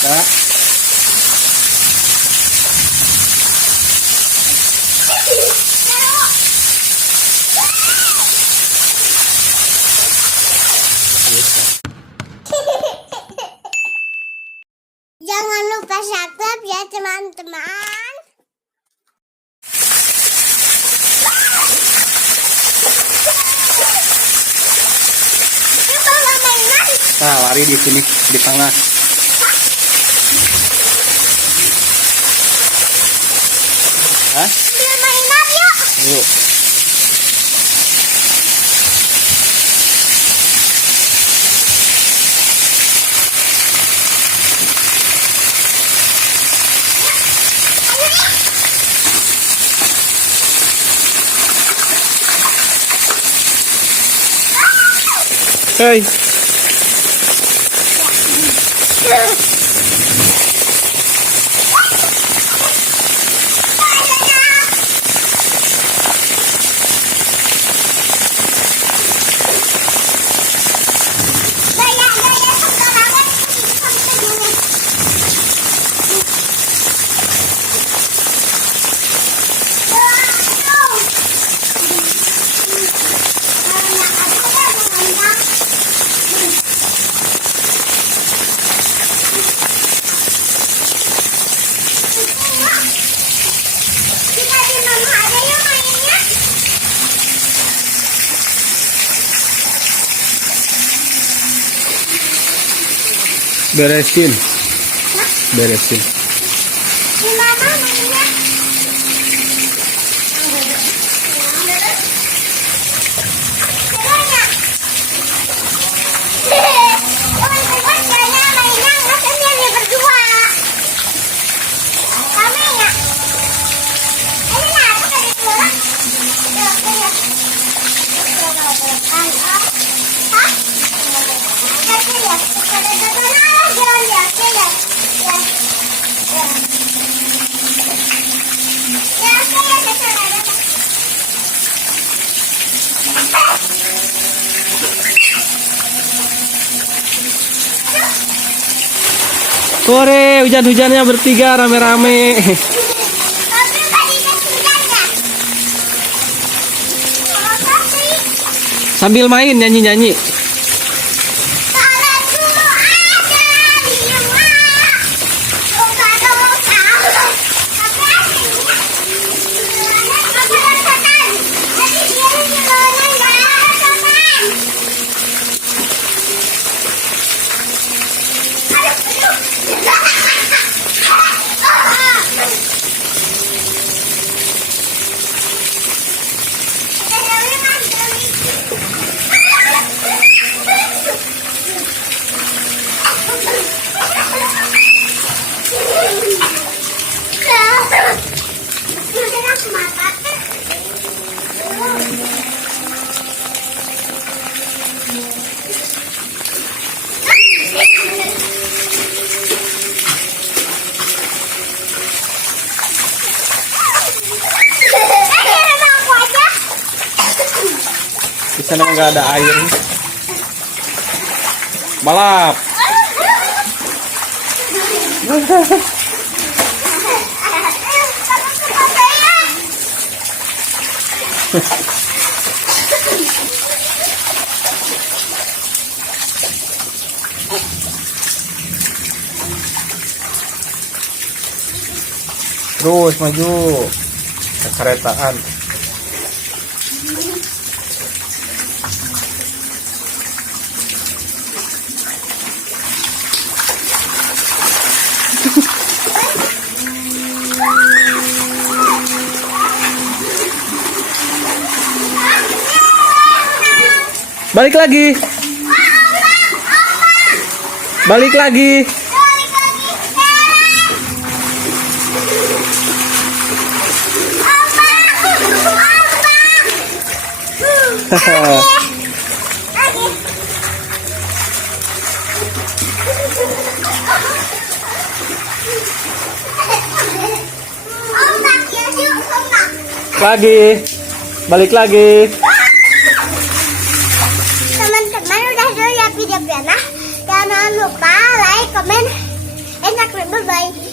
Nah. Jangan lupa subscribe ya teman-teman. Nah, lari di sini di tengah. Hah? Ambil mainan yuk. Yuk. Hei. Beresin. Beresin. Gimana mainnya? Sore, hujan-hujannya bertiga rame-rame. Sambil main nyanyi-nyanyi. Di sana nggak ada air. Balap. Terus maju ke keretaan. Balik lagi. Balik lagi. Lagi. Balik lagi. Teman-teman udah dulu ya video Piana. Jangan lupa like, komen, Enak, bye-bye.